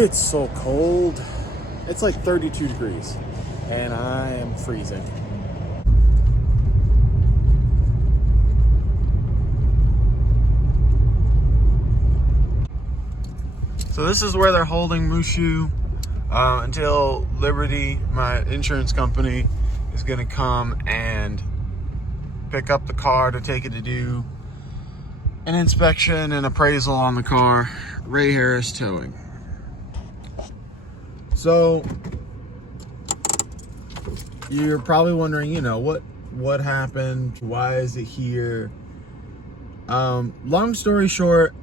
It's so cold. It's like 32 degrees and I am freezing. So this is where they're holding Mushu until Liberty, my insurance company, is gonna come and pick up the car to take it to do an inspection and appraisal on the car. Ray Harris Towing. So you're probably wondering, what happened? Why is it here? Long story short,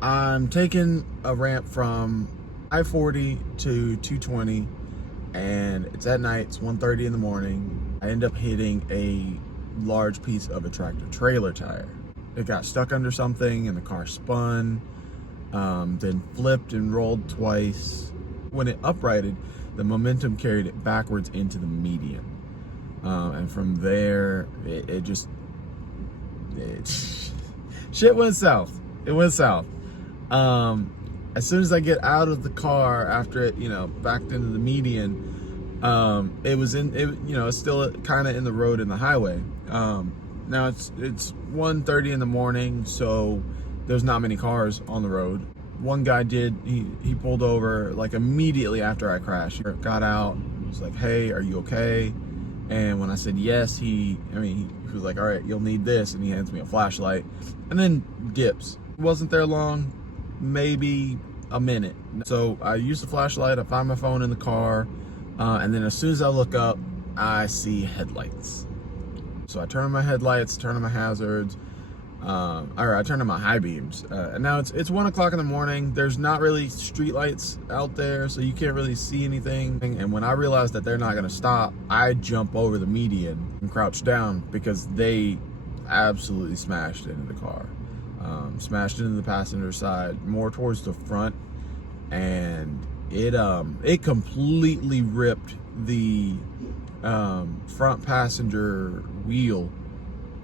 I'm taking a ramp from I-40 to 220, and it's at night. It's 1:30 in the morning. I end up hitting a large piece of a tractor trailer tire. It got stuck under something and the car spun, then flipped and rolled twice. When it uprighted, the momentum carried it backwards into the median. And from there, shit went south. It went south. As soon as I get out of the car after it, backed into the median, it's still kind of in the road in the highway. Now it's 1:30 in the morning, so there's not many cars on the road. One guy he pulled over like immediately after I crashed. He got out, was like, "Hey, are you okay?" And when I said yes, he was like, "All right, you'll need this," and he hands me a flashlight, and then dips. Wasn't there long, maybe a minute. So I used the flashlight, I find my phone in the car, and then as soon as I look up, I see headlights. So I turn on my headlights, turn on my hazards, I turn on my high beams. And now it's 1 o'clock in the morning. There's not really street lights out there, so you can't really see anything. And when I realize that they're not gonna stop, I jump over the median and crouch down because they absolutely smashed into the car. Smashed into the passenger side, more towards the front, and it completely ripped the front passenger wheel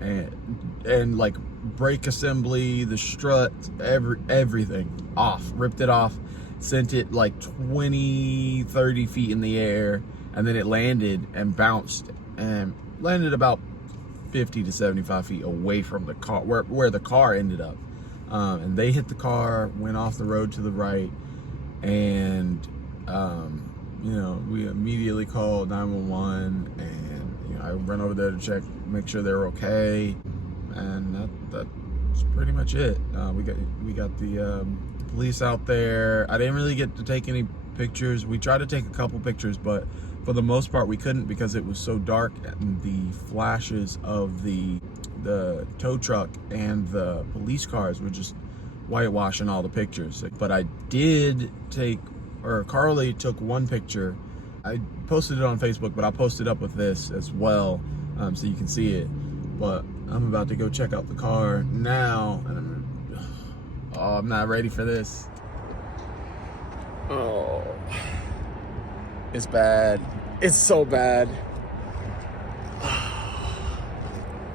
and like brake assembly, the strut, everything off. Ripped it off, sent it like 20-30 feet in the air, and then it landed and bounced and landed about 50 to 75 feet away from the car, where the car ended up. And they hit the car, went off the road to the right, and we immediately called 911, and I ran over there to check, make sure they were okay, and that's pretty much it. We got the police out there. I didn't really get to take any pictures. We tried to take a couple pictures, but for the most part we couldn't because it was so dark, and the flashes of the tow truck and the police cars were just whitewashing all the pictures. But I did Carly took one picture. I posted it on Facebook, but I'll post it up with this as well, so you can see it. But I'm about to go check out the car now, and I'm not ready for this. Oh, it's bad. It's so bad.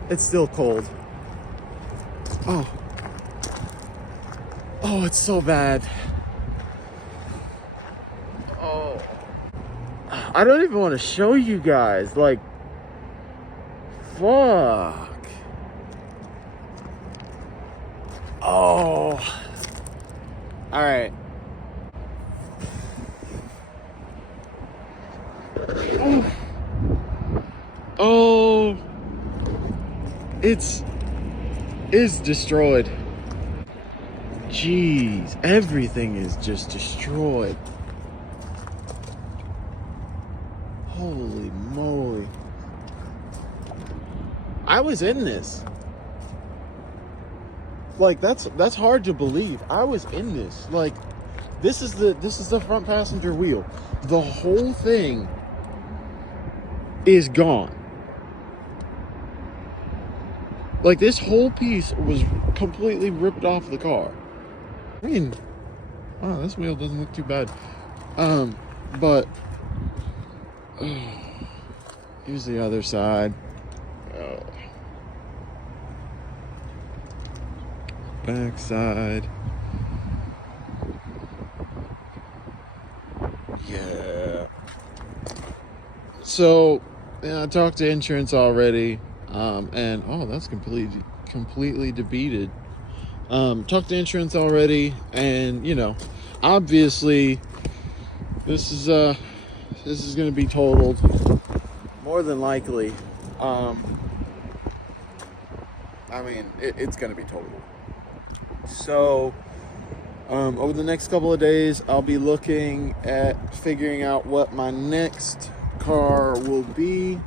It's still cold. Oh, it's so bad. Oh, I don't even want to show you guys. Like, fuck. Oh, all right. Oh, it's destroyed. Jeez, everything is just destroyed. Holy moly. I was in this. Like, that's hard to believe. I was in this. Like, this is the front passenger wheel. The whole thing is gone. Like, this whole piece was completely ripped off the car. I mean, wow, this wheel doesn't look too bad. But here's the other side. Back side. So yeah, I talked to insurance already, and oh, that's completely defeated. Talked to insurance already, and obviously this is going to be totaled more than likely. I mean, it's going to be totaled. So over the next couple of days, I'll be looking at figuring out what my next car will be.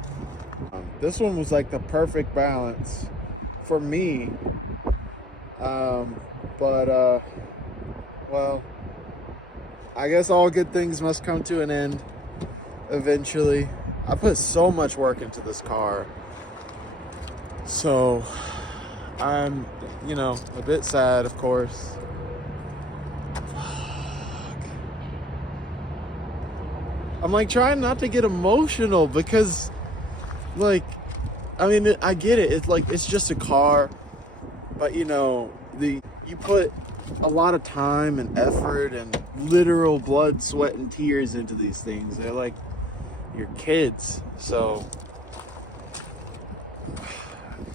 This one was like the perfect balance for me. But well, I guess all good things must come to an end eventually. I put so much work into this car. So I'm, a bit sad, of course. I'm like trying not to get emotional because, like, I mean, I get it. It's like, it's just a car, but you put a lot of time and effort and literal blood, sweat, and tears into these things. They're like your kids. So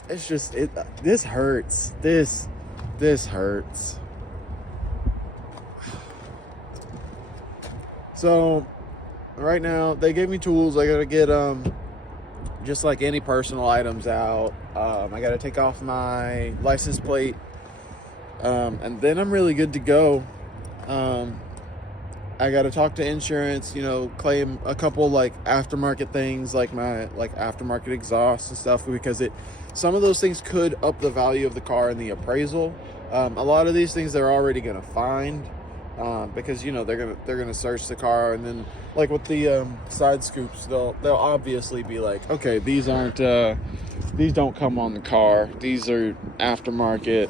it's just, this hurts. This hurts. So right now they gave me tools. I gotta get just like any personal items out. I gotta take off my license plate, and then I'm really good to go. I gotta talk to insurance, claim a couple like aftermarket things, like my aftermarket exhaust and stuff, because some of those things could up the value of the car in the appraisal. A lot of these things they're already gonna find. Because they're gonna search the car, and then like with the side scoops, they'll obviously be like, okay, these don't come on the car, these are aftermarket.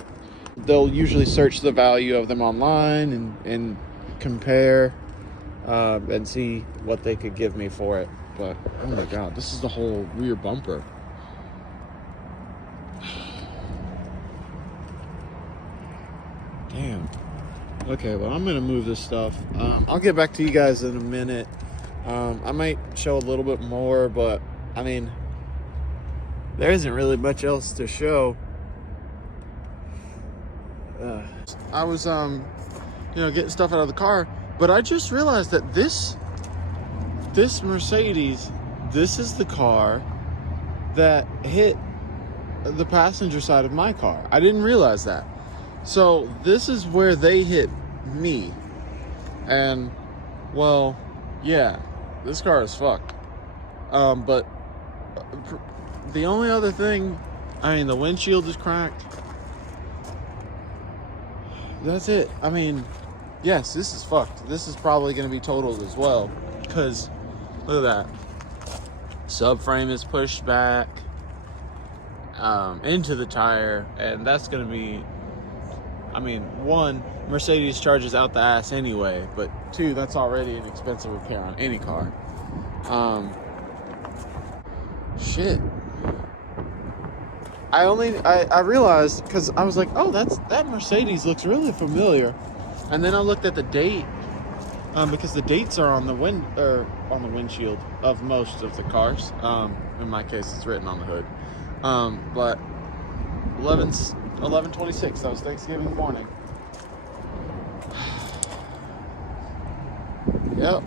They'll usually search the value of them online and compare and see what they could give me for it. But oh my god, this is the whole rear bumper. Damn. Okay, well, I'm gonna move this stuff. I'll get back to you guys in a minute. I might show a little bit more, but I mean, there isn't really much else to show. I was getting stuff out of the car, but I just realized that this Mercedes, this is the car that hit the passenger side of my car. I didn't realize that. So this is where they hit me. And well, yeah, this car is fucked. But the only other thing, I mean, the windshield is cracked. That's it. I mean, yes, this is fucked. This is probably going to be totaled as well, because look at that. Subframe is pushed back into the tire, and that's going to be, I mean, one, Mercedes charges out the ass anyway, but two, that's already an expensive repair on any car. Shit. I realized, because I was like, oh, that Mercedes looks really familiar, and then I looked at the date, because the dates are on the windshield of most of the cars. In my case, it's written on the hood. But 11/26. That was Thanksgiving morning. Yep.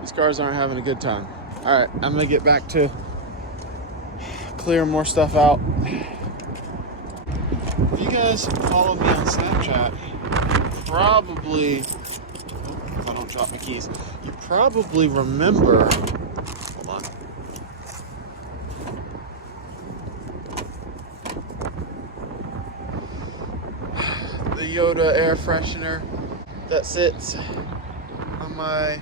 These cars aren't having a good time. All right, I'm gonna get back to clearing more stuff out. If you guys follow me on Snapchat, probably, if I don't drop my keys, you probably remember, hold on. The Yoda air freshener that sits on my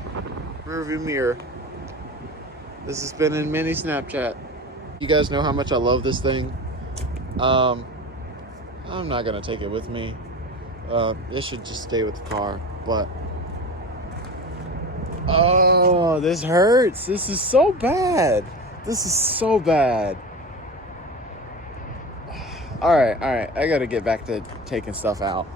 rearview mirror. This has been in mini Snapchat. You guys know how much I love this thing. I'm not gonna take it with me. It should just stay with the car, but oh, this hurts. This is so bad. This is so bad. All right. I gotta get back to taking stuff out.